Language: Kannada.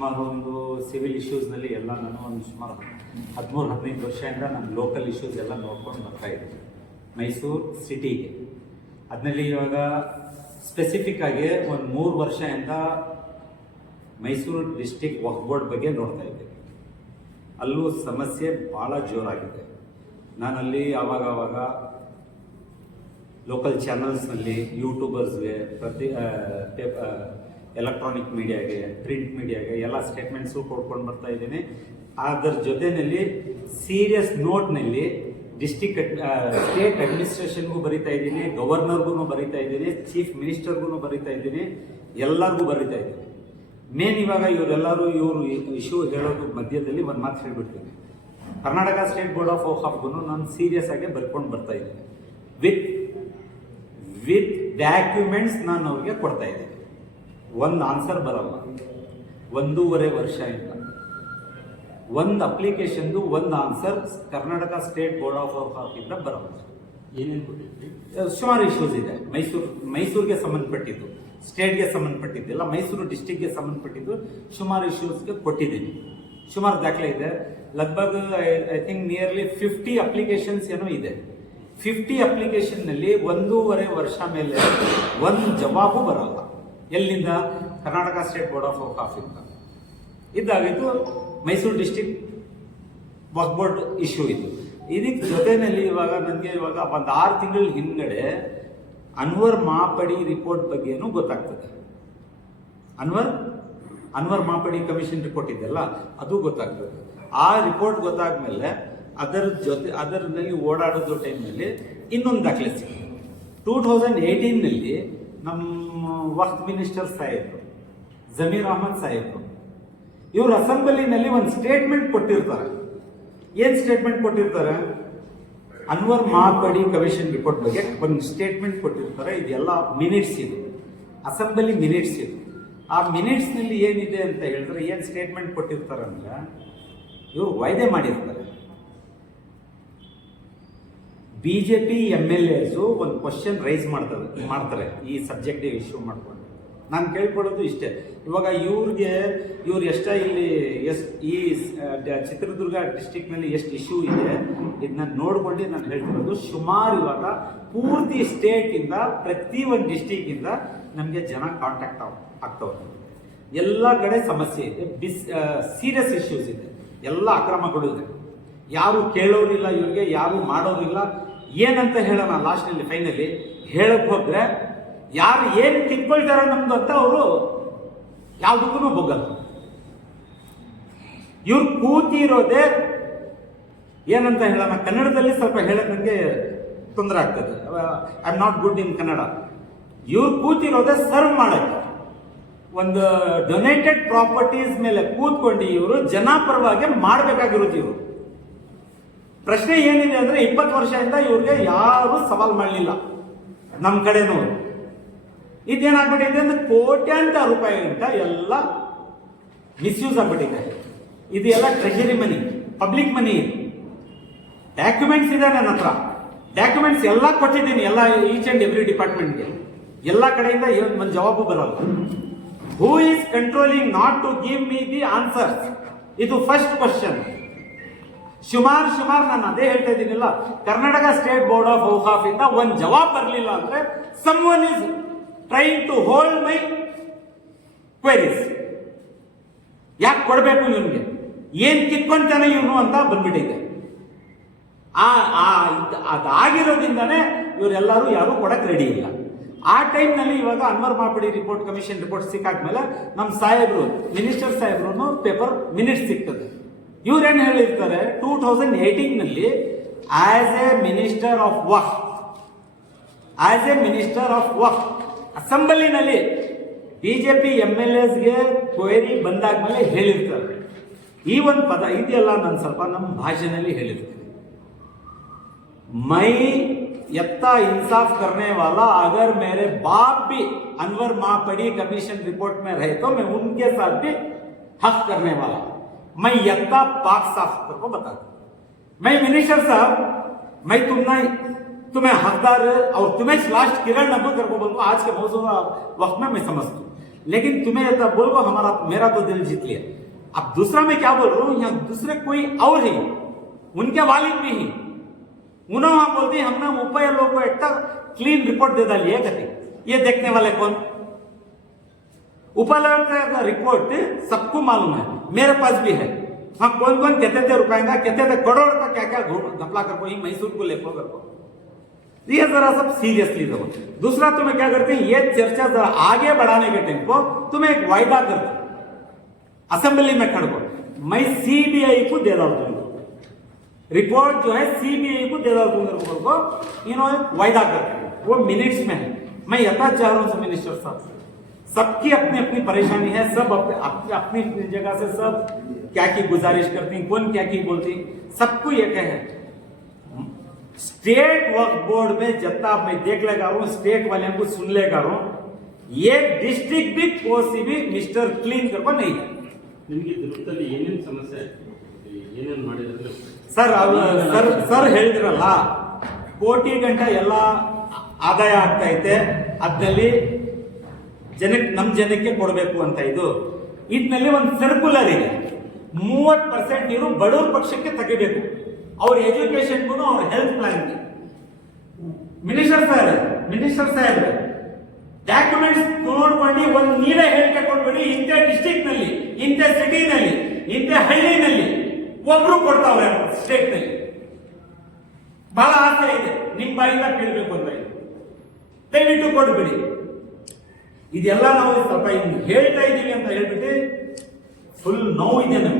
ಸುಮಾರು ಒಂದು ಸಿವಿಲ್ ಇಶ್ಯೂಸ್ನಲ್ಲಿ ಎಲ್ಲ ನಾನು ಒಂದು ಸುಮಾರು 13-15 ವರ್ಷದಿಂದ ನಾನು ಲೋಕಲ್ ಇಶ್ಯೂಸ್ ಎಲ್ಲ ನೋಡ್ಕೊಂಡು ಬರ್ತಾ ಇದ್ದೀನಿ ಮೈಸೂರು ಸಿಟಿಗೆ. ಅದರಲ್ಲಿ ಇವಾಗ ಸ್ಪೆಸಿಫಿಕ್ ಆಗಿ ಒಂದು 3 ವರ್ಷದಿಂದ ಮೈಸೂರು ಡಿಸ್ಟಿಕ್ ವಕ್ಫ್ ಬೋರ್ಡ್ ಬಗ್ಗೆ ನೋಡ್ತಾ ಇದ್ದೆ. ಅಲ್ಲೂ ಸಮಸ್ಯೆ ಭಾಳ ಜೋರಾಗಿದೆ. ನಾನಲ್ಲಿ ಆವಾಗ ಲೋಕಲ್ ಚಾನಲ್ಸ್ನಲ್ಲಿ ಯೂಟ್ಯೂಬರ್ಸ್ಗೆ ಎಲೆಕ್ಟ್ರಾನಿಕ್ ಮೀಡಿಯಾಗೆ ಪ್ರಿಂಟ್ ಮೀಡಿಯಾಗೆ ಎಲ್ಲ ಸ್ಟೇಟ್ಮೆಂಟ್ಸು ಕೊಡ್ಕೊಂಡು ಬರ್ತಾ ಇದ್ದೀನಿ. ಅದರ ಜೊತೆಯಲ್ಲಿ ಸೀರಿಯಸ್ ನೋಟ್ನಲ್ಲಿ ಸ್ಟೇಟ್ ಅಡ್ಮಿನಿಸ್ಟ್ರೇಷನ್ಗೂ ಬರೀತಾ ಇದ್ದೀನಿ, ಗವರ್ನರ್ಗೂ ಬರೀತಾ ಇದ್ದೀನಿ, ಚೀಫ್ ಮಿನಿಸ್ಟರ್ಗೂ ಬರೀತಾ ಇದ್ದೀನಿ, ಎಲ್ಲರಿಗೂ ಬರೀತಾ ಇದ್ದೀನಿ. ಮೇನ್ ಇವಾಗ ಇವರು ಇಶ್ಯೂ ಹೇಳೋದು ಮಧ್ಯದಲ್ಲಿ ಒಂದು ಮಾತು ಹೇಳ್ಬಿಡ್ತೀನಿ. ಕರ್ನಾಟಕ ಸ್ಟೇಟ್ ಬೋರ್ಡ್ ಆಫ್ ವಕ್ಫ್ಗೂ ನಾನು ಸೀರಿಯಸ್ ಆಗಿ ಬರ್ಕೊಂಡು ಬರ್ತಾ ಇದ್ದೀನಿ. ವಿತ್ ಡಾಕ್ಯುಮೆಂಟ್ಸ್ ನಾನು ಅವ್ರಿಗೆ ಕೊಡ್ತಾ ಇದ್ದೀನಿ. ಒಂದು ಆನ್ಸರ್ ಬರಲ್ಲ 1.5 ವರ್ಷದಿಂದ. ಒಂದು ಅಪ್ಲಿಕೇಶನ್ದು ಒಂದು answer Karnataka state board of ವಕ್ಫ್ಯಿಂದ ಬರಲ್ಲ. ಏನೇನು ಸುಮಾರು ಇಶ್ಯೂಸ್ ಇದೆ. ಮೈಸೂರಿಗೆ ಸಂಬಂಧಪಟ್ಟಿದ್ದು, ಸ್ಟೇಟ್ಗೆ ಸಂಬಂಧಪಟ್ಟಿದ್ದೆಲ್ಲ ಮೈಸೂರು ಡಿಸ್ಟಿಕ್ಗೆ ಸಂಬಂಧಪಟ್ಟಿದ್ದು ಸುಮಾರು ಇಶ್ಯೂಸ್ಗೆ ಕೊಟ್ಟಿದ್ದೀನಿ. ಸುಮಾರು ದಾಖಲೆ ಇದೆ. ಲಗ್ಭಗ್ ಐ ಥಿಂಕ್ ನಿಯರ್ಲಿ 50 ಅಪ್ಲಿಕೇಶನ್ಸ್ ಏನೋ ಇದೆ. 50 ಅಪ್ಲಿಕೇಶನ್ನಲ್ಲಿ 1.5 ವರ್ಷ ಮೇಲೆ ಒಂದು ಜವಾಬು ಬರಲ್ಲ. ಎಲ್ಲಿಂದ? ಕರ್ನಾಟಕ ಸ್ಟೇಟ್ ಬೋರ್ಡ್ ಆಫ್ ವಕ್ಫ್ಯಿಂದ. ಇದಾಗಿದ್ದು Mysuru district Waqf board issue ಇದು. ಇದಕ್ಕೆ ಜೊತೆಯಲ್ಲಿ ಇವಾಗ ನನಗೆ ಒಂದು 6 ತಿಂಗಳ ಹಿಂದ್ಗಡೆ ಅನ್ವರ್ ಮಾಪಡಿ ರಿಪೋರ್ಟ್ ಬಗ್ಗೆನೂ ಗೊತ್ತಾಗ್ತದೆ. ಅನ್ವರ್ ಮಾಪಡಿ ಕಮಿಷನ್ ರಿಪೋರ್ಟ್ ಇದೆಯಲ್ಲ, ಅದು ಗೊತ್ತಾಗ್ತದೆ. ಆ ರಿಪೋರ್ಟ್ ಗೊತ್ತಾದ್ಮೇಲೆ ಅದರಲ್ಲಿ ಓಡಾಡೋದು ಟೈಮ್ನಲ್ಲಿ ಇನ್ನೊಂದು ದಾಖಲೆ ಸಿಕ್ಕಿದೆ. 2018ನಲ್ಲಿ ನಮ್ಮ ವಕ್ಫ್ ಮಿನಿಸ್ಟರ್ ಸಾಹೇಬರು ಜಮೀರ್ ಅಹಮದ್ ಸಾಹೇಬರು ಇವರು ಅಸೆಂಬ್ಲಿನಲ್ಲಿ ಒಂದು ಸ್ಟೇಟ್ಮೆಂಟ್ ಕೊಟ್ಟಿರ್ತಾರೆ. ಏನ್ ಸ್ಟೇಟ್ಮೆಂಟ್ ಕೊಟ್ಟಿರ್ತಾರೆ? ಅನ್ವರ್ ಮಾಪಡಿ ಕಮಿಷನ್ ರಿಪೋರ್ಟ್ ಬಗ್ಗೆ ಒಂದು ಸ್ಟೇಟ್ಮೆಂಟ್ ಕೊಟ್ಟಿರ್ತಾರೆ. ಇದೆಲ್ಲ ಮಿನಿಟ್ಸ್ ಇದು, ಅಸೆಂಬ್ಲಿ ಮಿನಿಟ್ಸ್ ಇದು. ಆ ಮಿನಿಟ್ಸ್ನಲ್ಲಿ ಏನಿದೆ ಅಂತ ಹೇಳಿದ್ರೆ, ಏನು ಸ್ಟೇಟ್ಮೆಂಟ್ ಕೊಟ್ಟಿರ್ತಾರೆ ಅಂದ್ರೆ, ಇವರು ವಾಯ್ದೆ ಮಾಡಿರ್ತಾರೆ. ಬಿಜೆಪಿ MLAs ಒಂದು ಕ್ವಶನ್ ರೈಸ್ ಮಾಡ್ತಾರೆ ಈ ಸಬ್ಜೆಕ್ಟ್ ಇಶ್ಯೂ ಮಾಡ್ಕೊಂಡು. ನಾನು ಕೇಳ್ಕೊಳ್ಳೋದು ಇಷ್ಟೇ, ಇವಾಗ ಇವ್ರು ಈ ಚಿತ್ರದುರ್ಗ ಡಿಸ್ಟಿಕ್ನಲ್ಲಿ ಎಷ್ಟು ಇಶ್ಯೂ ಇದೆ ಇದನ್ನ ನೋಡ್ಕೊಂಡು ನಾನು ಹೇಳ್ತಿರೋದು. ಸುಮಾರು ಇವಾಗ ಪೂರ್ತಿ ಸ್ಟೇಟಿಂದ ಪ್ರತಿ ಒಂದು ಡಿಸ್ಟಿಕ್ಕಿಂದ ನಮಗೆ ಜನ ಕಾಂಟ್ಯಾಕ್ಟ್ ಆಗ್ತವ್ರೆ. ಎಲ್ಲ ಕಡೆ ಸಮಸ್ಯೆ ಇದೆ, ಸೀರಿಯಸ್ ಇಶ್ಯೂಸ್ ಇದೆ, ಎಲ್ಲ ಅಕ್ರಮಗಳು ಇದೆ. ಯಾರು ಕೇಳೋರಿಲ್ಲ, ಇವ್ರಿಗೆ ಯಾರು ಮಾಡೋರಿಲ್ಲ. ಏನಂತ ಹೇಳೋಣ ಲಾಸ್ಟ್ನಲ್ಲಿ ಫೈನಲಿ ಹೇಳಕ್ ಹೋದ್ರೆ ಯಾರು ಏನು ಕಿತ್ಕೊಳ್ತಾರೋ ನಮ್ದು ಅಂತ ಅವರು ಯಾವುದಕ್ಕೂ ಬೊಗ್ಗಲ್ಲ. ಇವ್ರು ಕೂತಿರೋದೇ ಏನಂತ ಹೇಳೋಣ, ಕನ್ನಡದಲ್ಲಿ ಸ್ವಲ್ಪ ಹೇಳಕ್ ನನಗೆ ತೊಂದರೆ ಆಗ್ತದೆ. I am not good in Kannada. ಇವ್ರು ಕೂತಿರೋದೇ ಸರ್ವ್ ಮಾಡಕ್ಕೆ. ಒಂದು ಡೊನೇಟೆಡ್ ಪ್ರಾಪರ್ಟೀಸ್ ಮೇಲೆ ಕೂತ್ಕೊಂಡು ಇವರು ಜನಪರವಾಗಿ ಮಾಡಬೇಕಾಗಿರೋದು. ಇವರು ಪ್ರಶ್ನೆ ಏನಿದೆ ಅಂದ್ರೆ, 20 ವರ್ಷದಿಂದ ಇವ್ರಿಗೆ ಯಾರು ಸವಾಲ್ ಮಾಡಲಿಲ್ಲ ನಮ್ಮ ಕಡೆನೂ. ಇದೇನಾಗ್ಬಿಟ್ಟಿದೆ ಅಂದ್ರೆ ಕೋಟ್ಯಾಂತರ ರೂಪಾಯಿಗಿಂತ ಎಲ್ಲ ಮಿಸ್ಯೂಸ್ ಆಗ್ಬಿಟ್ಟಿದೆ. ಇದೆಲ್ಲ ಟ್ರೆಷರಿ ಮನಿ, ಪಬ್ಲಿಕ್ ಮನಿ. ಡಾಕ್ಯುಮೆಂಟ್ಸ್ ಇದೆ ನನ್ನ ಹತ್ರ, ಡಾಕ್ಯುಮೆಂಟ್ಸ್ ಎಲ್ಲ ಕೊಟ್ಟಿದ್ದೀನಿ, ಎಲ್ಲ ಈಚ್ ಅಂಡ್ ಎವ್ರಿ ಡಿಪಾರ್ಟ್ಮೆಂಟ್ಗೆ. ಎಲ್ಲ ಕಡೆಯಿಂದ ಒಂದು ಜವಾಬು ಬರಲ್ಲ. Who is controlling not to give me the answers? ಇದು ಫಸ್ಟ್ ಕ್ವಶನ್. ಸುಮಾರು ನಾನು ಅದೇ ಹೇಳ್ತಾ ಇದ್ದೀನಿಲ್ಲ, Karnataka state board of Waqf ಇಂದ ಒಂದು ಜವಾಬ್ ಬರಲಿಲ್ಲ ಅಂದ್ರೆ someone is trying to hold my queries. ಯಾಕೆ ಕೊಡಬೇಕು ಇವನಿಗೆ, ಏನ್ ಕಿತ್ಕೊಂತಾನೆ ಇವನು ಅಂತ ಬಂದ್ಬಿಟ್ಟಿದೆ. ಅದಾಗಿರೋದ್ರಿಂದಾನೇ ಇವರೆಲ್ಲರೂ ಯಾರು ಕೊಡಕ್ ರೆಡಿ ಇಲ್ಲ. ಆ ಟೈಮ್ನಲ್ಲಿ ಇವಾಗ Anwar Manippady report commission report ಸಿಕ್ಕಾದ್ಮೇಲೆ ನಮ್ಮ ಸಾಹೇಬ್ರು ಮಿನಿಸ್ಟರ್ ಸಾಹೇಬ್ರು ಪೇಪರ್ ಮಿನಿಟ್ಸ್ ಸಿಗ್ತದೆ. ಇವ್ರೇನು ಹೇಳಿರ್ತಾರೆ, 2018ನಲ್ಲಿ as a minister of Waqf ಅಸೆಂಬ್ಲಿನಲ್ಲಿ ಬಿಜೆಪಿ MLAsಗೆ ಕ್ವೆರಿ ಬಂದಾದ್ಮೇಲೆ ಹೇಳಿರ್ತಾರೆ. ಈ ಒಂದು ಪದ ಇದೆಯಲ್ಲ, ನಾನು ಸ್ವಲ್ಪ ನಮ್ಮ ಭಾಷೆನಲ್ಲಿ ಹೇಳಿರ್ತೀನಿ. ಮೈ यत्ता इंसाफ करने वाला अगर मेरे बाप भी अनवर मापड़ी कमीशन रिपोर्ट में रहे तो मैं उनके साथ भी हक करने वाला. मैं यत्ता पाक साफ को बता दूं, मैं मिनिस्टर साहब, मैं तुम्हें हकदार और तुम्हें लास्ट किरण नबू कर को बोलूँ आज के मौजूदा वक्त में मैं समझता हूँ. लेकिन तुम्हें ऐसा बोलो हमारा मेरा तो दिल जीत लिया। अब दूसरा मैं क्या बोल रहा हूं, यहाँ दूसरे कोई और ही उनके वालिद भी ही उन्होंने बोलते हमने ऊपर लोगों को एक क्लीन रिपोर्ट दे डाली है कहते, ये देखने वाले कौन? उपायुक्त का रिपोर्ट सबको मालूम है, मेरे पास भी है। हाँ, कौन कौन कहते थे रुपएगा, कहते थे करोड़ का क्या क्या घपला कर कोई मैसूर को लेको कर को। ये जरा सब सीरियसली दो। दूसरा तुम्हें क्या करते हैं, ये चर्चा जरा आगे बढ़ाने के टाइम को तुम्हें एक वायदा करते असेंबली में खड़ को, मैं सीबीआई को दे डाल दूंगा रिपोर्ट जो है, सीबीआई को दे डाल दूंगा रिपोर्ट को, इन्होंने वायदा करते हैं, वो मिनट्स में है। मैं यथा चाह रहा हूं मिनिस्टर साहब, सबकी अपनी अपनी परेशानी है, सब अपनी अपनी जगह से सब क्या की गुजारिश करती हैं, कौन क्या की बोलती, सबको ये कहे स्टेट वक्फ बोर्ड में जब मैं देख लेगा हूं, स्टेट वाले को सुन लेगा हूं, ये डिस्ट्रिक्ट भी कोसी भी मिस्टर क्लीन करको नहीं है। ನಿಮಗೆ ದುರ್ಗದಲ್ಲಿ ಏನೇನು ಸಮಸ್ಯೆ ಆಯ್ತು, ಏನೇನು ಮಾಡಿದ್ರೆ? ಸರ್ ಹೇಳಿದ್ರಲ್ಲ, ಕೋಟಿ ಗಂಟೆ ಎಲ್ಲ ಆದಾಯ ಆಗ್ತಾ ಐತೆ, ಅದ್ರಲ್ಲಿ ನಮ್ಮ ಜನಕ್ಕೆ ಕೊಡಬೇಕು ಅಂತ ಇದು ಇದರಲ್ಲಿ ಒಂದು ಸರ್ಕ್ಯುಲರ್ ಇದೆ, 30% ನೀರು ಬಡವರ ಪಕ್ಷಕ್ಕೆ ತೆಗಿಬೇಕು, ಅವ್ರ ಎಜುಕೇಶನ್ಗೂ ಅವ್ರ ಹೆಲ್ತ್ ಪ್ಲಾನ್ಗೆ। ಮಿನಿಸ್ಟರ್ ಸಾಹೇಬ್ ಡಾಕ್ಯುಮೆಂಟ್ಸ್ ನೋಡ್ಕೊಂಡು ಒಂದು ನೀವೇ ಹೇಳಿಕೆ ಕೊಡ್ಬೇಡಿ, ಇಂಥ ಡಿಸ್ಟ್ರಿಕ್ಟ್ ನಲ್ಲಿ, ಇಂಥ ಸಿಟಿನಲ್ಲಿ, ಇಂಥ ಹಳ್ಳಿನಲ್ಲಿ ಒಬ್ರು ಕೊಡ್ತಾವ್ರೆ ಸ್ಟೇಟ್ ನಲ್ಲಿ। ಬಹಳ ಆಸೆ ಇದೆ ನಿಮ್ ಬಾಯಿಂದ ಕೇಳಬೇಕು ಅಂತ, ದಯವಿಟ್ಟು ಕೊಡ್ಬಿಡಿ। ಇದೆಲ್ಲ ನಾವು ಸ್ವಲ್ಪ ಹಿಂಗ್ ಹೇಳ್ತಾ ಇದೀವಿ ಅಂತ ಹೇಳ್ಬಿಟ್ಟು ಫುಲ್ ನೋವು ಇದೆ ನಮ್ಗೆ।